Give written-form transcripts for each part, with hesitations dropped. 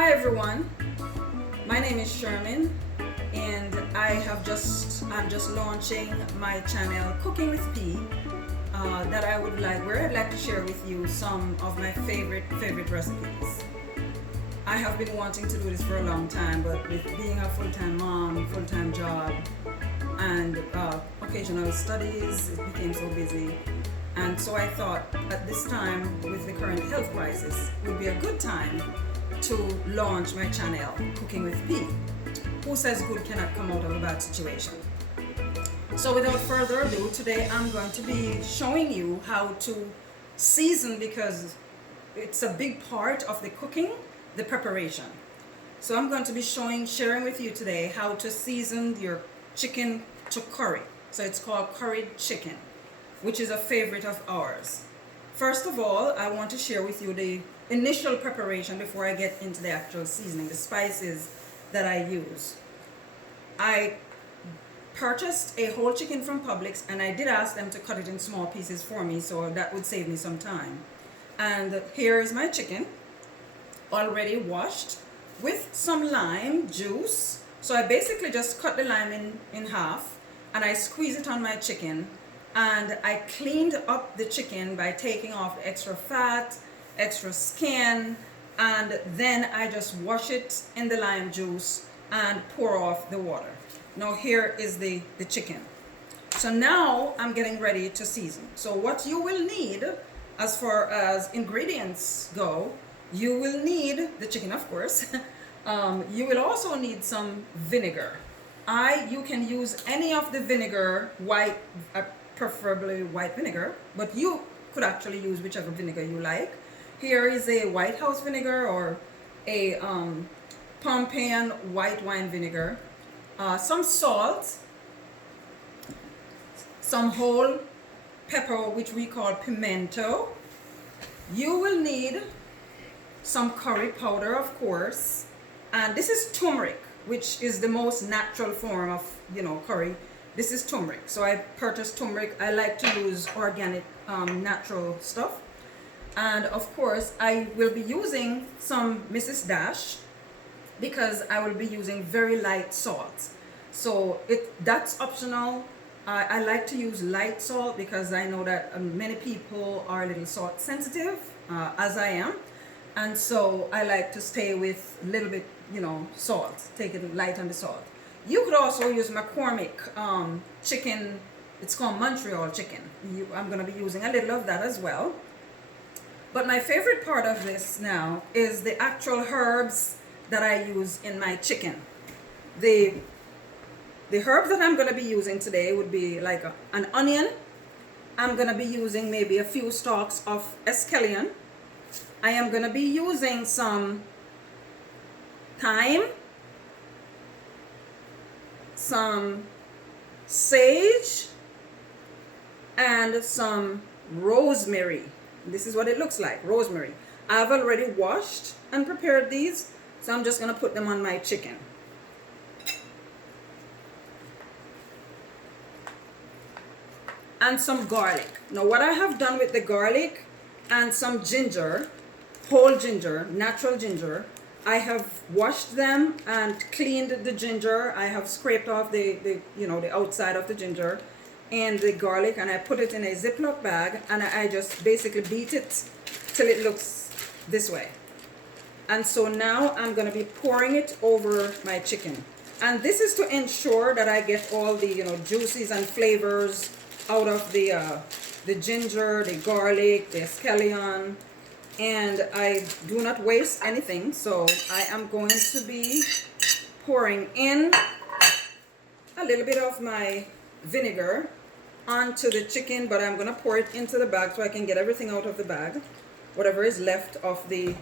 Hi everyone, my name is Sherman and I'm just launching my channel Cooking with P where I'd like to share with you some of my favorite recipes. I have been wanting to do this for a long time, but with being a full-time mom, full-time job, and occasional studies, it became so busy. And so I thought at this time, with the current health crisis, would be a good time to launch my channel, Cooking with P. Who says good cannot come out of a bad situation? So without further ado, today I'm going to be showing you how to season, because it's a big part of the cooking, the preparation. So I'm going to be sharing with you today how to season your chicken to curry. So it's called curried chicken, which is a favorite of ours. First of all, I want to share with you the initial preparation before I get into the actual seasoning, the spices that I use. I purchased a whole chicken from Publix, and I did ask them to cut it in small pieces for me, so that would save me some time. And here is my chicken, already washed, with some lime juice. So I basically just cut the lime in half, and I squeeze it on my chicken. And I cleaned up the chicken by taking off the extra fat, extra skin, and then I just wash it in the lime juice and pour off the water. Now here is the chicken. So now I'm getting ready to season. So what you will need as far as ingredients go, you will need the chicken, of course. You will also need some vinegar. You can use any of the vinegar, white, preferably white vinegar, but you could actually use whichever vinegar you like. Here is a White House vinegar or a Pompeian white wine vinegar, some salt, some whole pepper, which we call pimento. You will need some curry powder, of course, and this is turmeric, which is the most natural form of, curry. This is turmeric. So I purchased turmeric. I like to use organic, natural stuff. And of course, I will be using some Mrs. Dash, because I will be using very light salt. So that's optional. I like to use light salt because I know that many people are a little salt sensitive, as I am. And so I like to stay with a little bit, salt, take it light on the salt. You could also use McCormick chicken. It's called Montreal chicken. I'm going to be using a little of that as well. But my favorite part of this now is the actual herbs that I use in my chicken. The herbs that I'm going to be using today would be like an onion. I'm going to be using maybe a few stalks of escallion. I am going to be using some thyme, some sage, and some rosemary. This is what it looks like, rosemary. I've already washed and prepared these, so I'm just going to put them on my chicken. And some garlic. Now what I have done with the garlic and some ginger, whole ginger, natural ginger, I have washed them and cleaned the ginger. I have scraped off the outside of the ginger and the garlic, and I put it in a Ziploc bag, and I just basically beat it till it looks this way. And so now I'm going to be pouring it over my chicken. And this is to ensure that I get all the juices and flavors out of the ginger, the garlic, the scallion, and I do not waste anything. So I am going to be pouring in a little bit of my vinegar onto the chicken, but I'm going to pour it into the bag so I can get everything out of the bag. Whatever is left of the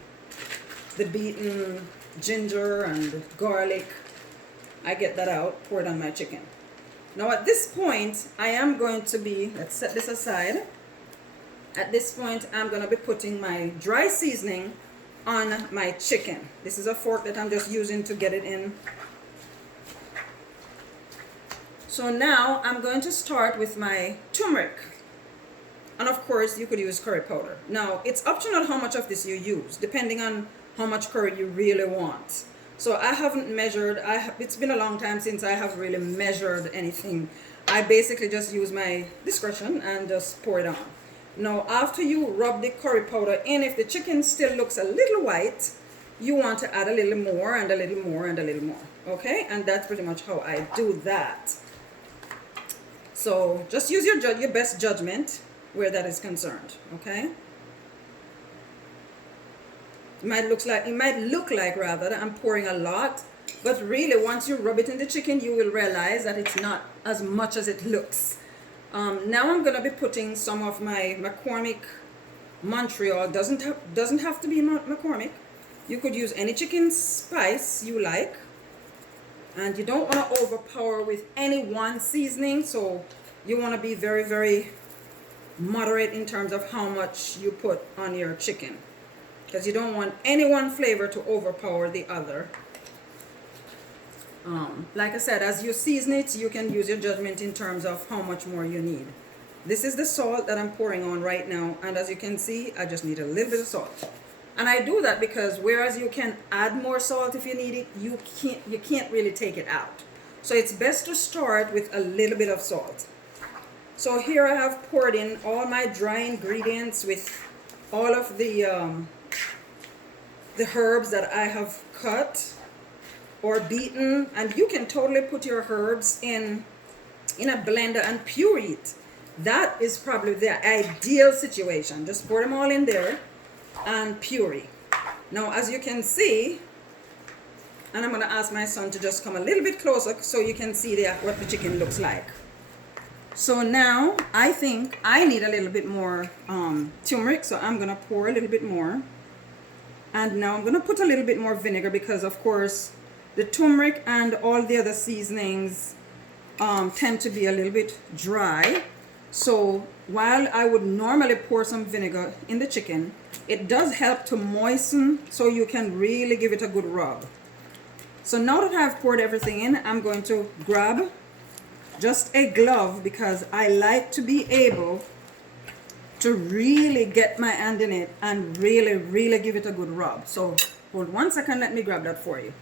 beaten ginger and garlic, I get that out, pour it on my chicken. Now at this point, I am going to be, let's set this aside. At this point, I'm going to be putting my dry seasoning on my chicken. This is a fork that I'm just using to get it in. So now I'm going to start with my turmeric. And of course, you could use curry powder. Now, it's optional how much of this you use, depending on how much curry you really want. So I haven't measured. It's been a long time since I have really measured anything. I basically just use my discretion and just pour it on. Now, after you rub the curry powder in, if the chicken still looks a little white, you want to add a little more and a little more and a little more. Okay, and that's pretty much how I do that. So just use your best judgment where that is concerned. Okay. It might look like rather that I'm pouring a lot, but really once you rub it in the chicken, you will realize that it's not as much as it looks. Now I'm gonna be putting some of my McCormick Montreal. Doesn't have to be McCormick. You could use any chicken spice you like, and you don't want to overpower with any one seasoning, so you want to be very, very moderate in terms of how much you put on your chicken, because you don't want any one flavor to overpower the other. Like I said, as you season it, you can use your judgment in terms of how much more you need. This is the salt that I'm pouring on right now, and as you can see, I just need a little bit of salt. And I do that because whereas you can add more salt if you need it, you can't really take it out. So it's best to start with a little bit of salt. So here I have poured in all my dry ingredients with all of the herbs that I have cut or beaten, and you can totally put your herbs in a blender and puree it. That is probably the ideal situation. Just pour them all in there and puree. Now, as you can see, and I'm going to ask my son to just come a little bit closer so you can see what the chicken looks like. So now I think I need a little bit more turmeric, so I'm going to pour a little bit more. And now I'm going to put a little bit more vinegar because, of course, the turmeric and all the other seasonings tend to be a little bit dry. So while I would normally pour some vinegar in the chicken, it does help to moisten so you can really give it a good rub. So now that I've poured everything in, I'm going to grab just a glove because I like to be able to really get my hand in it and really, really give it a good rub. So hold 1 second, let me grab that for you.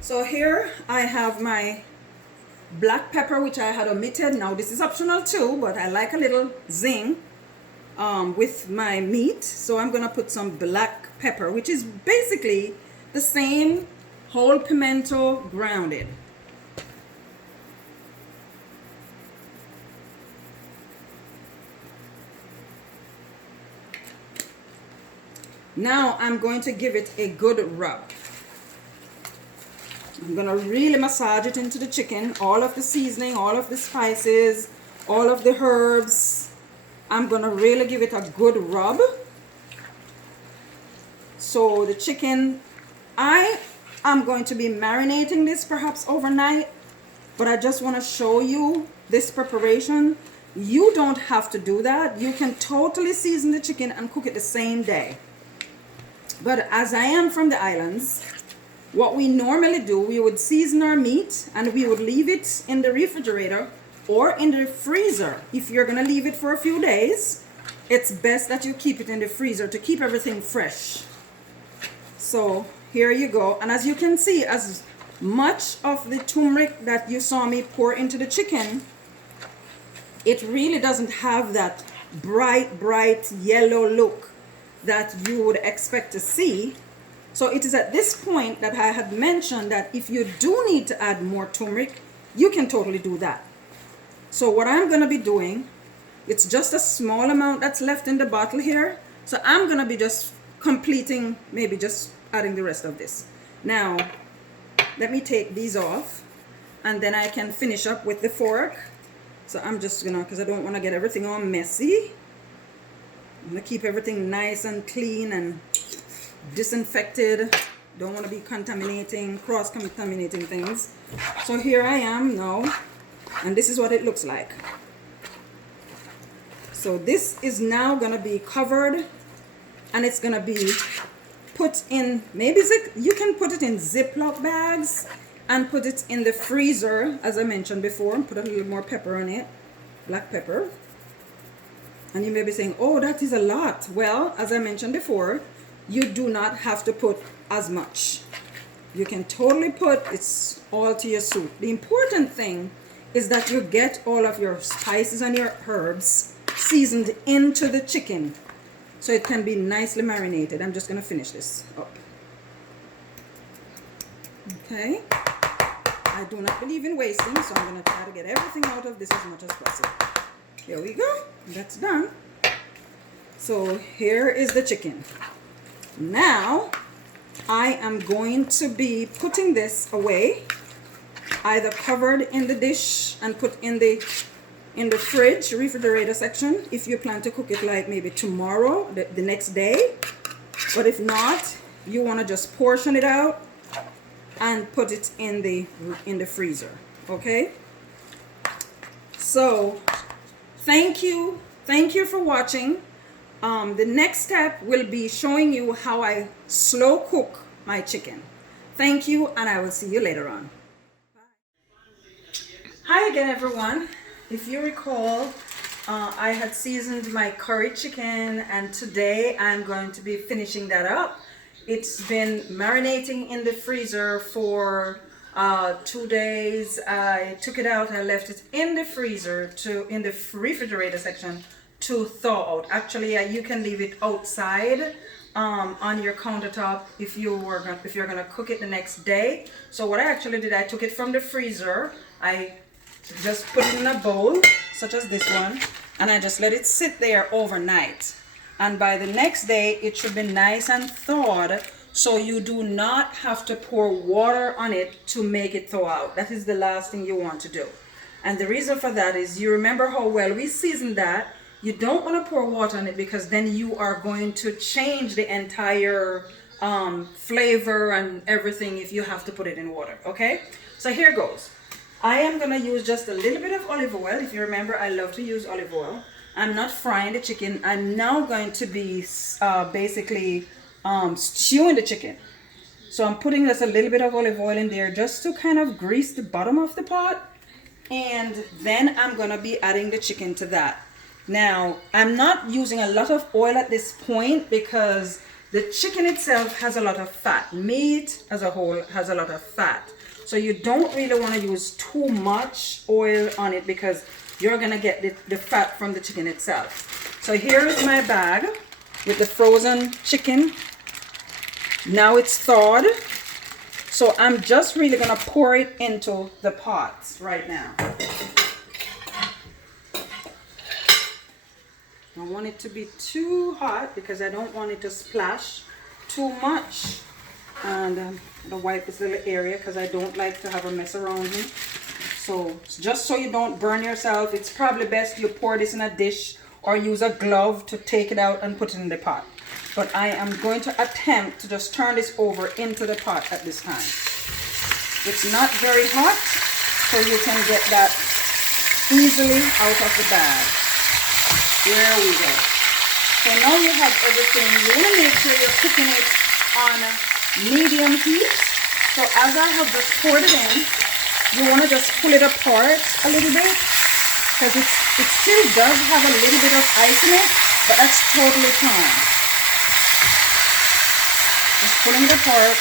So here I have my black pepper, which I had omitted. Now this is optional too, but I like a little zing with my meat. So I'm gonna put some black pepper, which is basically the same whole pimento grounded. Now I'm going to give it a good rub. I'm going to really massage it into the chicken, all of the seasoning, all of the spices, all of the herbs. I'm going to really give it a good rub. So the chicken, I am going to be marinating this perhaps overnight, but I just want to show you this preparation. You don't have to do that. You can totally season the chicken and cook it the same day. But as I am from the islands, what we normally do, we would season our meat and we would leave it in the refrigerator or in the freezer. If you're going to leave it for a few days, it's best that you keep it in the freezer to keep everything fresh. So here you go. And as you can see, as much of the turmeric that you saw me pour into the chicken, it really doesn't have that bright yellow look that you would expect to see. So it is at this point that I had mentioned that if you do need to add more turmeric, you can totally do that. So what I'm going to be doing, it's just a small amount that's left in the bottle here. So I'm going to be just completing, maybe just adding the rest of this. Now, let me take these off and then I can finish up with the fork. So I'm just going to, because I don't want to get everything all messy. I'm going to keep everything nice and clean and disinfected. Don't want to be cross-contaminating things. So here I am now, and this is what it looks like. So this is now going to be covered, and it's going to be put in, maybe you can put it in Ziploc bags and put it in the freezer, as I mentioned before. Put a little more pepper on it, black pepper. And you may be saying, oh, that is a lot. Well, as I mentioned before, you do not have to put as much. You can totally put, it's all to your soup. The important thing is that you get all of your spices and your herbs seasoned into the chicken so it can be nicely marinated. I'm just going to finish this up. Okay. I do not believe in wasting, so I'm going to try to get everything out of this as much as possible. Here we go. That's done. So here is the chicken. Now I am going to be putting this away, either covered in the dish and put in the fridge, refrigerator section, if you plan to cook it like maybe tomorrow, the next day. But if not, you want to just portion it out and put it in the freezer. Okay? So thank you for watching. The next step will be showing you how I slow cook my chicken. Thank you, and I will see you later on. Hi again, everyone. If you recall, I had seasoned my curry chicken, and today I'm going to be finishing that up. It's been marinating in the freezer for 2 days. I took it out, I left it in the freezer in the refrigerator section to thaw out. Actually, you can leave it outside on your countertop if you're gonna cook it the next day. So what I actually did, I took it from the freezer, I just put it in a bowl such as this one, and I just let it sit there overnight. And by the next day it should be nice and thawed, so you do not have to pour water on it to make it thaw out. That is the last thing you want to do. And the reason for that is, you remember how well we seasoned that. You don't want to pour water on it, because then you are going to change the entire flavor and everything if you have to put it in water. Okay, so here goes. I am going to use just a little bit of olive oil. If you remember, I love to use olive oil. I'm not frying the chicken. I'm now going to be basically stewing the chicken. So I'm putting just a little bit of olive oil in there just to kind of grease the bottom of the pot. And then I'm going to be adding the chicken to that. Now, I'm not using a lot of oil at this point because the chicken itself has a lot of fat. Meat as a whole has a lot of fat. So you don't really want to use too much oil on it, because you're going to get the fat from the chicken itself. So here is my bag with the frozen chicken. Now it's thawed. So I'm just really going to pour it into the pots right now. I don't want it to be too hot because I don't want it to splash too much. And I'm going to wipe this little area because I don't like to have a mess around me. So just so you don't burn yourself, it's probably best you pour this in a dish or use a glove to take it out and put it in the pot. But I am going to attempt to just turn this over into the pot at this time. It's not very hot, so you can get that easily out of the bag. There we go. So now you have everything. You want to make sure you're cooking it on medium heat. So as I have just poured it in, you want to just pull it apart a little bit, because it still does have a little bit of ice in it, but that's totally fine. Just pulling it apart,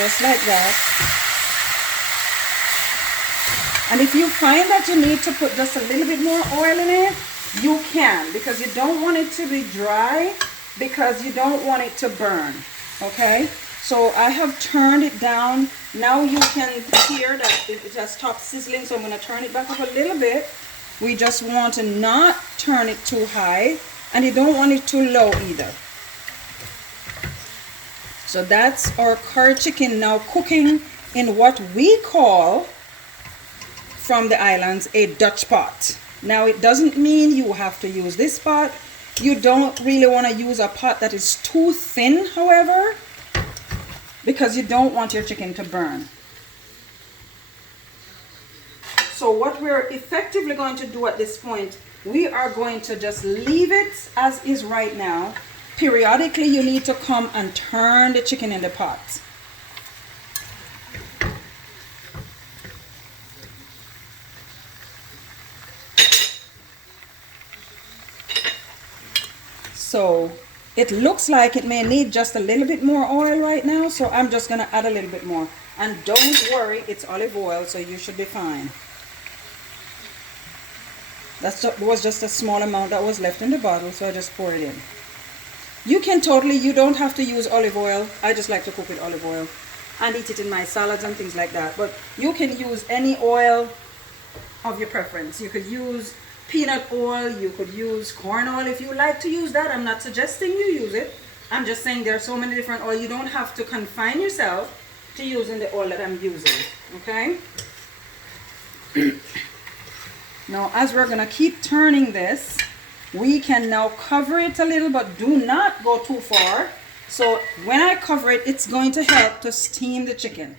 just like that. And if you find that you need to put just a little bit more oil in it, you can, because you don't want it to be dry, because you don't want it to burn. Okay, so I have turned it down. Now you can hear that it has stopped sizzling, so I'm going to turn it back up a little bit. We just want to not turn it too high, and you don't want it too low either. So that's our curry chicken now cooking in what we call, from the islands, a Dutch pot. Now it doesn't mean you have to use this pot. You don't really want to use a pot that is too thin, however, because you don't want your chicken to burn. So what we're effectively going to do at this point, we are going to just leave it as is right now, periodically you need to come and turn the chicken in the pot. So it looks like it may need just a little bit more oil right now, so I'm just gonna add a little bit more. And don't worry, it's olive oil, so you should be fine. That was just a small amount that was left in the bottle, so I just pour it in. You don't have to use olive oil. I just like to cook with olive oil and eat it in my salads and things like that. But you can use any oil of your preference. You could use peanut oil, you could use corn oil if you like to use that. I'm not suggesting you use it. I'm just saying there are so many different oils. You don't have to confine yourself to using the oil that I'm using, okay? Now, as we're gonna keep turning this, we can now cover it a little, but do not go too far. So when I cover it, it's going to help to steam the chicken.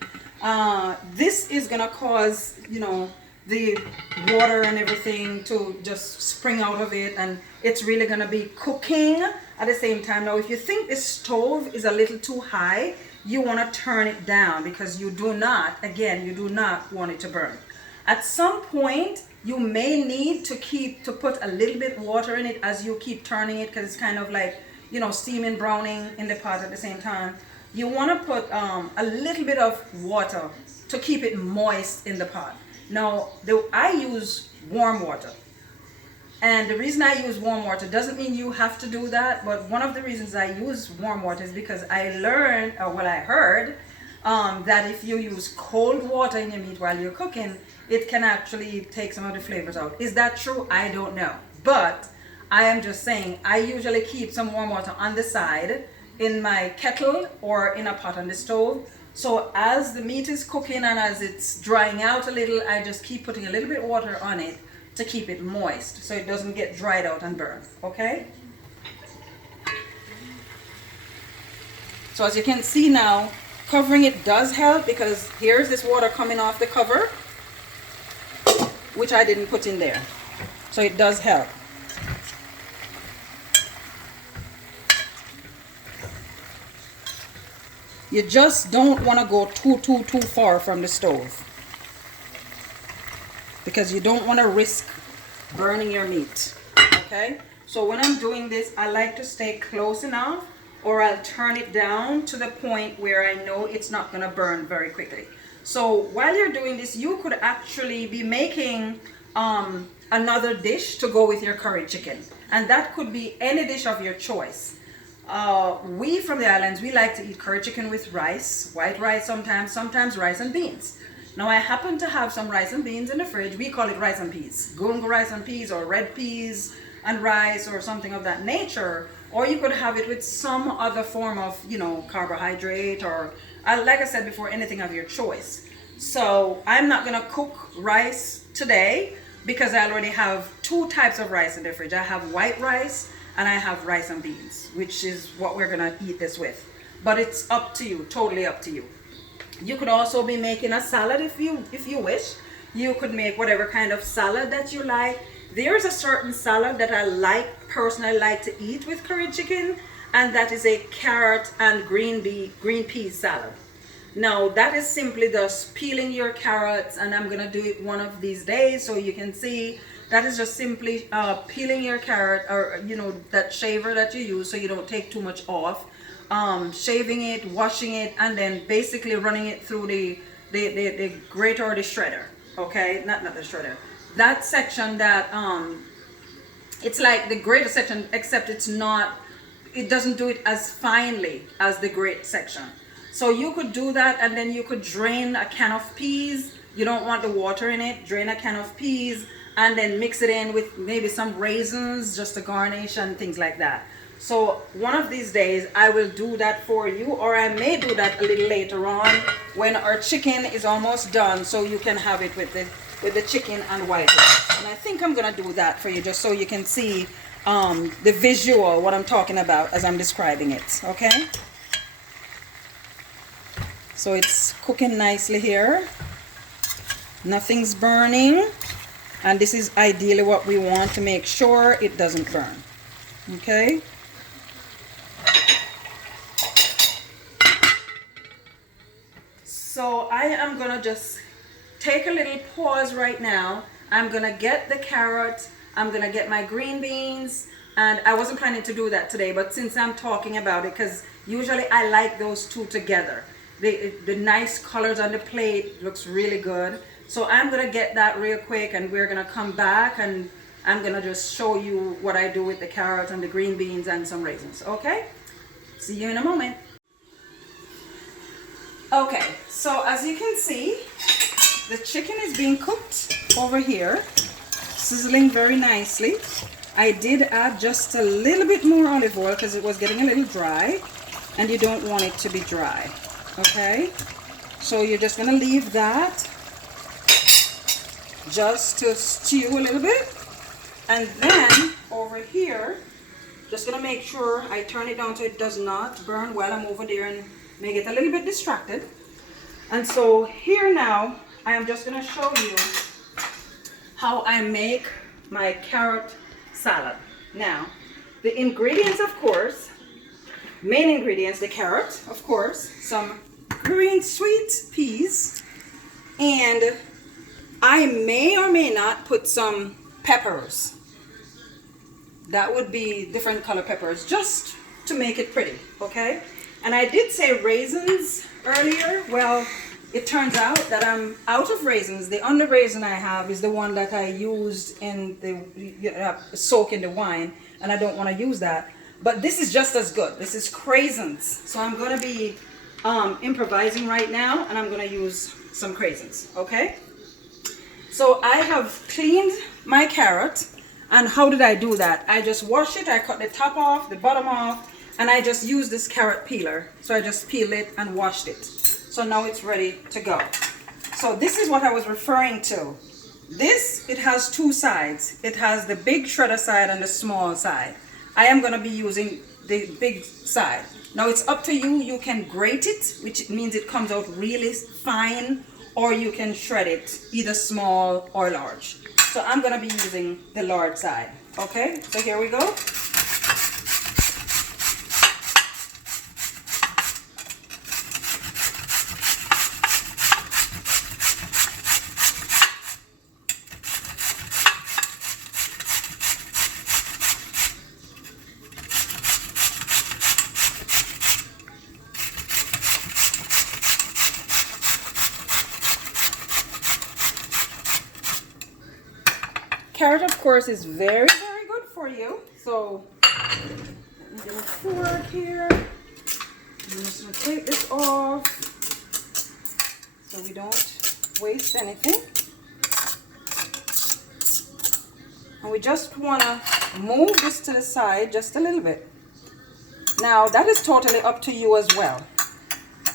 This is gonna cause, you know, the water and everything to just spring out of it, and it's really gonna be cooking at the same time. Now, if you think the stove is a little too high, you wanna turn it down, because you do not want it to burn. At some point, you may need to put a little bit water in it as you keep turning it, because it's kind of like, you know, steaming, browning in the pot at the same time. You want to put a little bit of water to keep it moist in the pot. Now, I use warm water. And the reason I use warm water doesn't mean you have to do that, but one of the reasons I use warm water is because I heard that if you use cold water in your meat while you're cooking, it can actually take some of the flavors out. Is that true? I don't know. But I am just saying, I usually keep some warm water on the side in my kettle or in a pot on the stove. So as the meat is cooking and as it's drying out a little, I just keep putting a little bit of water on it to keep it moist so it doesn't get dried out and burned, okay? So as you can see now, covering it does help, because here's this water coming off the cover, which I didn't put in there. So it does help. You just don't want to go too far from the stove, because you don't want to risk burning your meat, okay? So when I'm doing this, I like to stay close enough, or I'll turn it down to the point where I know it's not going to burn very quickly. So while you're doing this, you could actually be making another dish to go with your curry chicken, and that could be any dish of your choice. We from the islands, we like to eat curry chicken with rice, white rice sometimes rice and beans. Now I happen to have some rice and beans in the fridge. We call it rice and peas, gungo rice and peas, or red peas and rice, or something of that nature. Or you could have it with some other form of, you know, carbohydrate, or like I said before, anything of your choice. So I'm not gonna cook rice today, because I already have two types of rice in the fridge. I have white rice and I have rice and beans, which is what we're gonna eat this with. But it's up to you, totally up to you. You could also be making a salad if you wish. You could make whatever kind of salad that you like. There's a certain salad that I personally like to eat with curry chicken, and that is a carrot and green peas salad. Now that is simply just peeling your carrots, and I'm gonna do it one of these days so you can see. That is just simply peeling your carrot, or you know, that shaver that you use so you don't take too much off. Shaving it, washing it, and then basically running it through the grater or the shredder. Okay, not the shredder. That section that it's like the grater section, except it doesn't do it as finely as the grate section. So you could do that, and then you could drain a can of peas. You don't want the water in it. Drain a can of peas and then mix it in with maybe some raisins just to garnish and things like that. So one of these days I will do that for you, or I may do that a little later on when our chicken is almost done, so you can have it with the chicken and white rice. And I think I'm gonna do that for you just so you can see the visual, what I'm talking about as I'm describing it, okay? So it's cooking nicely here. Nothing's burning. And this is ideally what we want to make sure it doesn't burn. Okay? So I am gonna just take a little pause right now. I'm gonna get the carrot, I'm gonna get my green beans, and I wasn't planning to do that today, but since I'm talking about it, because usually I like those two together. The nice colors on the plate looks really good. So I'm gonna get that real quick, and we're gonna come back and I'm gonna just show you what I do with the carrot and the green beans and some raisins, okay? See you in a moment. Okay, so as you can see, the chicken is being cooked over here, sizzling very nicely. I did add just a little bit more olive oil because it was getting a little dry, and you don't want it to be dry, okay? So you're just gonna leave that just to stew a little bit. And then over here, just gonna make sure I turn it down so it does not burn while I'm over there and may get a little bit distracted. And so here now, I am just gonna show you how I make my carrot salad. Now, the ingredients, of course, main ingredients, the carrot, of course, some green sweet peas, and I may or may not put some peppers. That would be different color peppers, just to make it pretty, okay? And I did say raisins earlier. Well, it turns out that I'm out of raisins. The only raisin I have is the one that I used in the soak in the wine, and I don't want to use that. But this is just as good. This is craisins. So I'm going to be improvising right now, and I'm going to use some craisins, okay? So I have cleaned my carrot. And how did I do that? I just wash it, I cut the top off, the bottom off, and I just use this carrot peeler. So I just peeled it and washed it. So now it's ready to go. So this is what I was referring to. This, it has two sides. It has the big shredder side and the small side. I am gonna be using the big side. Now it's up to you. You can grate it, which means it comes out really fine, or you can shred it, either small or large. So I'm gonna be using the large side, okay? So here we go. Carrot, of course, is very, very good for you. So, let me get a fork here. I'm just going to take this off so we don't waste anything. And we just want to move this to the side just a little bit. Now, that is totally up to you as well.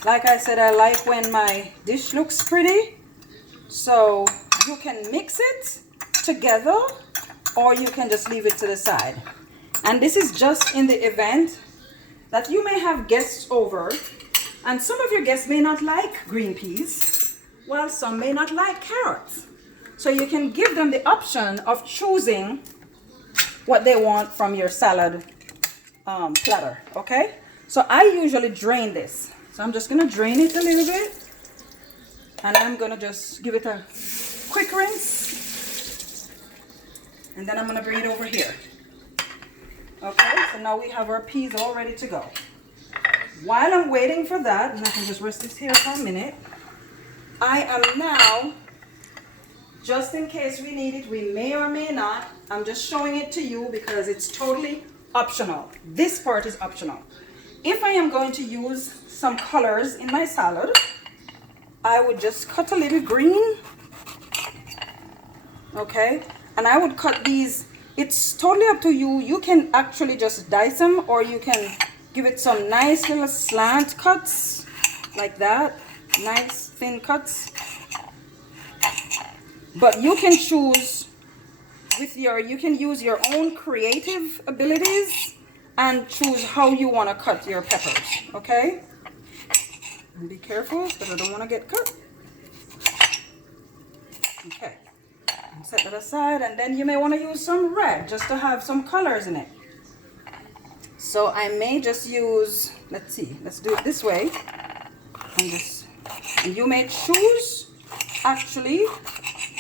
Like I said, I like when my dish looks pretty. So, you can mix it together, or you can just leave it to the side. And this is just in the event that you may have guests over, and some of your guests may not like green peas, while some may not like carrots. So you can give them the option of choosing what they want from your salad platter, okay? So I usually drain this. So I'm just gonna drain it a little bit, and I'm gonna just give it a quick rinse. And then I'm going to bring it over here. Okay, so now we have our peas all ready to go. While I'm waiting for that, and I can just rest this here for a minute, I am now, just in case we need it, we may or may not, I'm just showing it to you because it's totally optional. This part is optional. If I am going to use some colors in my salad, I would just cut a little green. Okay. And I would cut these, it's totally up to you. You can actually just dice them, or you can give it some nice little slant cuts, like that. Nice thin cuts. But you can choose with you can use your own creative abilities and choose how you want to cut your peppers, okay? And be careful, because I don't want to get cut. Okay. Set that aside, and then you may want to use some red just to have some colors in it. So I may just use, let's see, let's do it this way and just And you may choose actually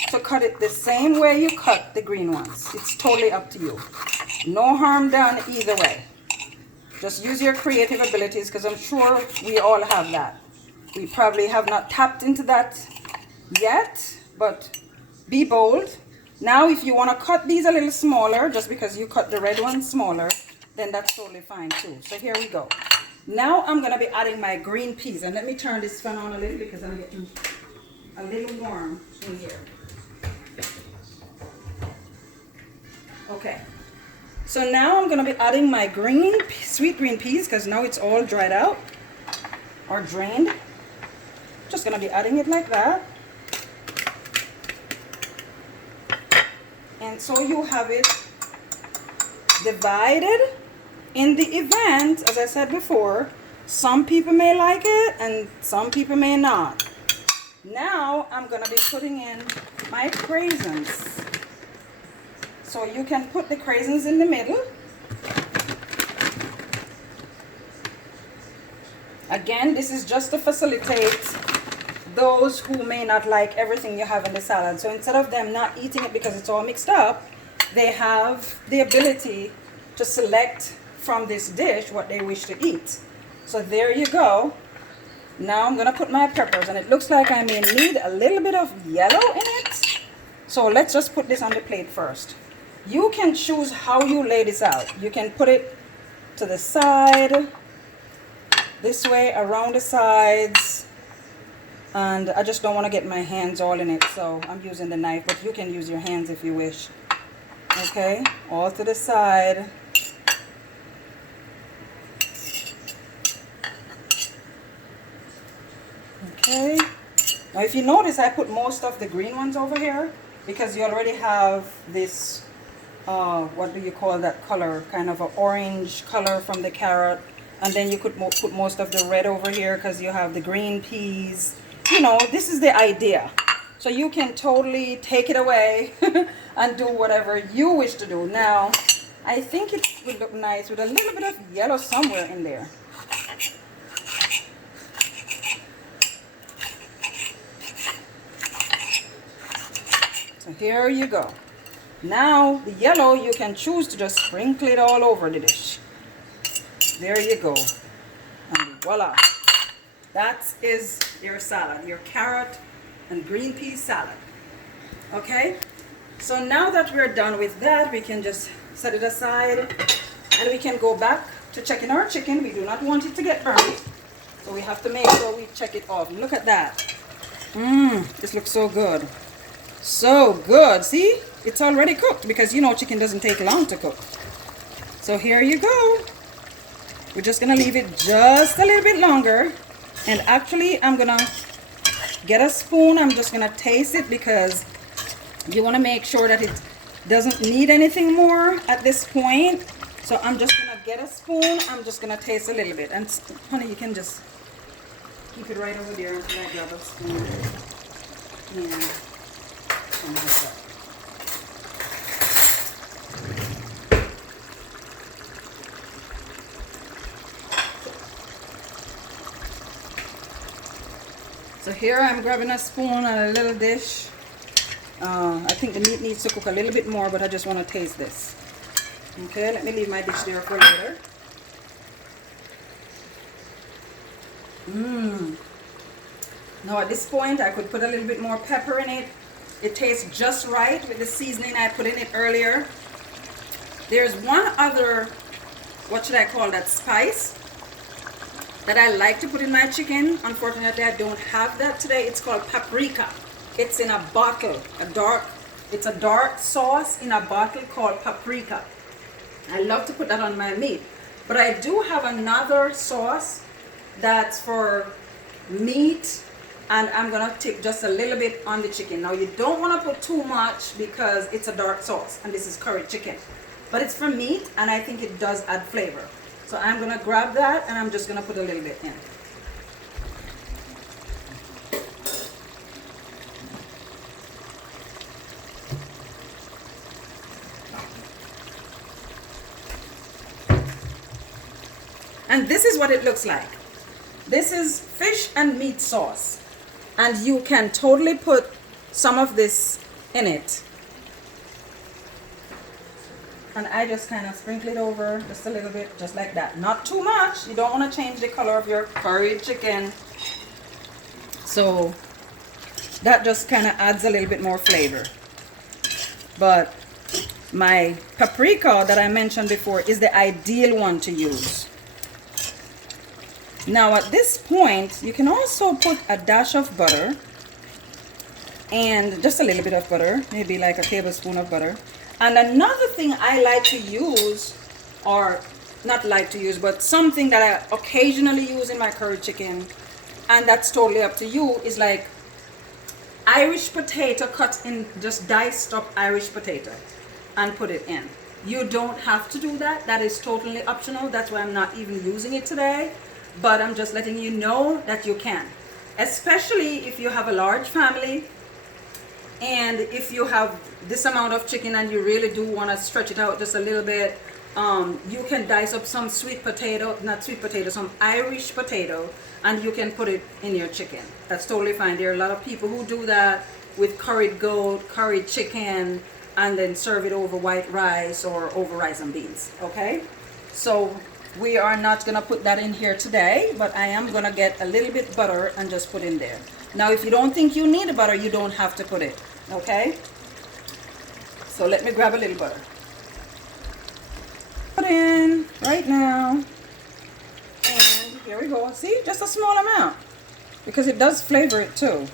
to cut it the same way you cut the green ones. It's totally up to you. No harm done either way. Just use your creative abilities, because I'm sure we all have that. We probably have not tapped into that yet, but be bold. Now if you want to cut these a little smaller, just because you cut the red one smaller, then that's totally fine too. So here we go. Now I'm going to be adding my green peas, and let me turn this fan on a little because I'm getting a little warm in here. Okay. So now I'm going to be adding my sweet green peas, because now it's all dried out or drained. Just going to be adding it like that. And so you have it divided in the event, as I said before, some people may like it and some people may not. Now I'm going to be putting in my craisins. So you can put the craisins in the middle. Again, this is just to facilitate those who may not like everything you have in the salad. So instead of them not eating it because it's all mixed up, they have the ability to select from this dish what they wish to eat. So there you go. Now I'm going to put my peppers, and it looks like I may need a little bit of yellow in it. So let's just put this on the plate first. You can choose how you lay this out. You can put it to the side, this way, around the sides. And I just don't want to get my hands all in it, so I'm using the knife, but you can use your hands if you wish. Okay, all to the side. Okay. Now if you notice, I put most of the green ones over here because you already have this what do you call that color, kind of an orange color from the carrot, and then you could put most of the red over here because you have the green peas. You know, this is the idea. So you can totally take it away and do whatever you wish to do. Now I think it would look nice with a little bit of yellow somewhere in there. So here you go. Now the yellow, you can choose to just sprinkle it all over the dish. There you go. And voila. That is your salad, your carrot and green pea salad. Okay? So now that we're done with that, we can just set it aside and we can go back to checking our chicken. We do not want it to get burnt, so we have to make sure we check it off. Look at that. This looks so good. So good. See? It's already cooked because you know chicken doesn't take long to cook. So here you go. We're just going to leave it just a little bit longer. And actually, I'm going to get a spoon. I'm just going to taste it because you want to make sure that it doesn't need anything more at this point. So I'm just going to get a spoon. I'm just going to taste a little bit. And honey, you can just keep it right over there until I grab a spoon. Yeah. So here I'm grabbing a spoon and a little dish. I think the meat needs to cook a little bit more, but I just want to taste this. Okay, let me leave my dish there for later. Now at this point I could put a little bit more pepper in it. It tastes just right with the seasoning I put in it earlier. There's one other, what should I call that, spice that I like to put in my chicken. Unfortunately, I don't have that today. It's called paprika. It's in a bottle, it's a dark sauce in a bottle called paprika. I love to put that on my meat. But I do have another sauce that's for meat, and I'm gonna take just a little bit on the chicken. Now you don't want to put too much because it's a dark sauce and this is curry chicken. But it's for meat and I think it does add flavor. So I'm going to grab that and I'm just going to put a little bit in. And this is what it looks like. This is fish and meat sauce, and you can totally put some of this in it. And I just kind of sprinkle it over just a little bit, just like that. Not too much. You don't want to change the color of your curried chicken. So that just kind of adds a little bit more flavor. But my paprika that I mentioned before is the ideal one to use. Now at this point, you can also put a dash of butter, and just a little bit of butter, maybe like a tablespoon of butter. And another thing I like to use, or not like to use, but something that I occasionally use in my curry chicken, and that's totally up to you, is like Irish potato cut in, just diced up Irish potato, and put it in. You don't have to do that. That is totally optional. That's why I'm not even using it today. But I'm just letting you know that you can. Especially if you have a large family, and if you have this amount of chicken and you really do want to stretch it out just a little bit, you can dice up some sweet potato, not sweet potato, some Irish potato, and you can put it in your chicken. That's totally fine. There are a lot of people who do that with curried goat, curried chicken, and then serve it over white rice or over rice and beans. Okay, so we are not gonna put that in here today, but I am gonna get a little bit butter and just put in there. Now if you don't think you need butter, you don't have to put it. Okay, so let me grab a little butter, put in right now, and here we go. See, just a small amount, because it does flavor it too.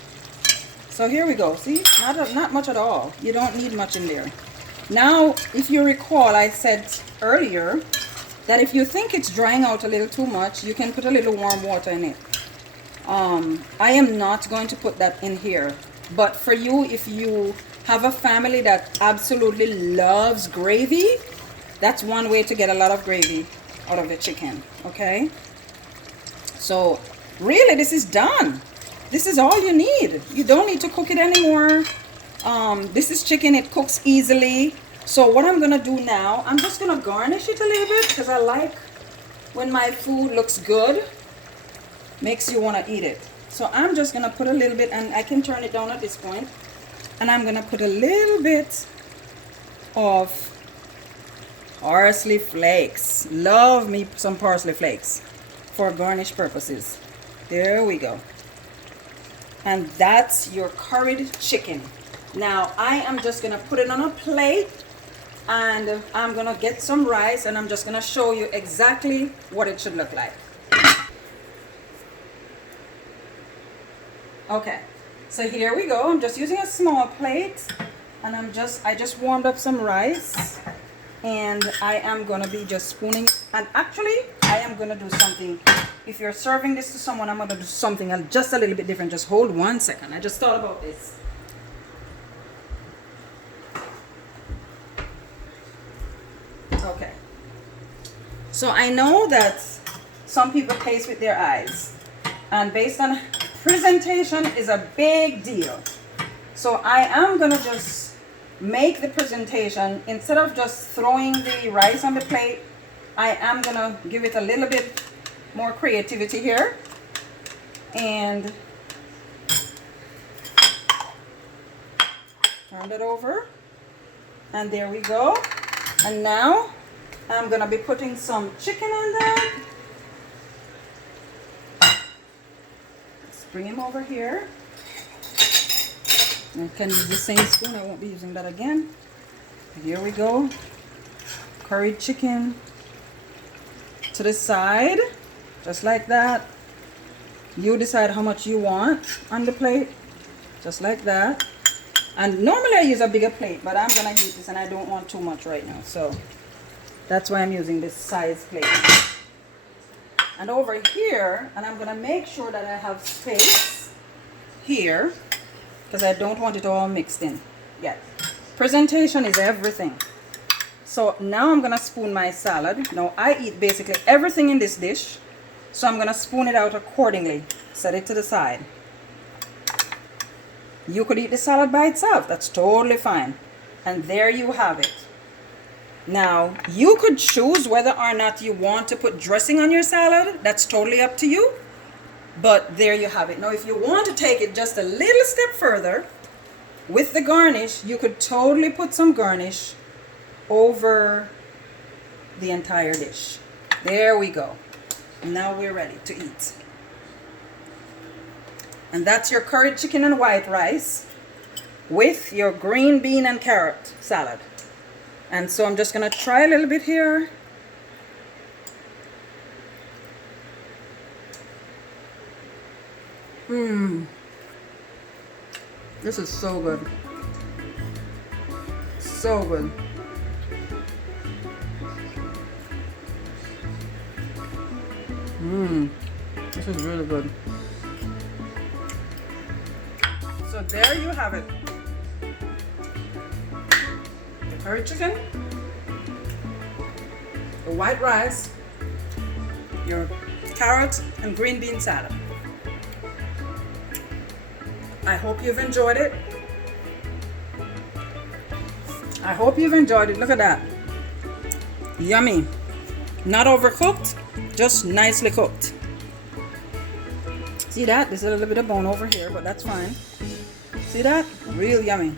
So here we go. See, not much at all. You don't need much in there. Now if you recall, I said earlier that if you think it's drying out a little too much, you can put a little warm water in it. I am not going to put that in here, but for you, if you have a family that absolutely loves gravy, that's one way to get a lot of gravy out of the chicken. Okay, so really this is done. This is all you need. You don't need to cook it anymore. This is chicken, it cooks easily. So what I'm gonna do now, I'm just gonna garnish it a little bit, because I like when my food looks good, makes you want to eat it. So I'm just gonna put a little bit, and I can turn it down at this point, and I'm gonna put a little bit of parsley flakes. Love me some parsley flakes for garnish purposes. There we go. And that's your curried chicken. Now I am just gonna put it on a plate, and I'm gonna get some rice, and I'm just gonna show you exactly what it should look like. Okay, so here we go. I'm just using a small plate, and I just warmed up some rice, and I am gonna be just spooning. And actually I am gonna do something. If you're serving this to someone, I'm gonna do something just a little bit different. Just hold 1 second. I just thought about this. Okay, so I know that some people taste with their eyes, and based on presentation is a big deal. So I am gonna just make the presentation, instead of just throwing the rice on the plate, I am gonna give it a little bit more creativity here, and turn it over, and there we go. And now I'm gonna be putting some chicken on there. Let's bring him over here. I can use the same spoon, I won't be using that again. Here we go. Curried chicken to the side, just like that. You decide how much you want on the plate, just like that. And normally I use a bigger plate, but I'm gonna use this, and I don't want too much right now, so that's why I'm using this size plate. And over here, and I'm gonna make sure that I have space here, because I don't want it all mixed in yet. Presentation is everything. So now I'm gonna spoon my salad. Now I eat basically everything in this dish, so I'm gonna spoon it out accordingly. Set it to the side. You could eat the salad by itself, that's totally fine. And there you have it. Now you could choose whether or not you want to put dressing on your salad. That's totally up to you. But there you have it. Now, if you want to take it just a little step further with the garnish, you could totally put some garnish over the entire dish. There we go. Now we're ready to eat. And that's your curried chicken and white rice with your green bean and carrot salad. And so I'm just gonna try a little bit here. This is so good. So good. This is really good. So there you have it. The curry chicken, the white rice, your carrot and green bean salad. I hope you've enjoyed it. I hope you've enjoyed it. Look at that. Yummy. Not overcooked, just nicely cooked. See that? There's a little bit of bone over here, but that's fine. See that? Real yummy.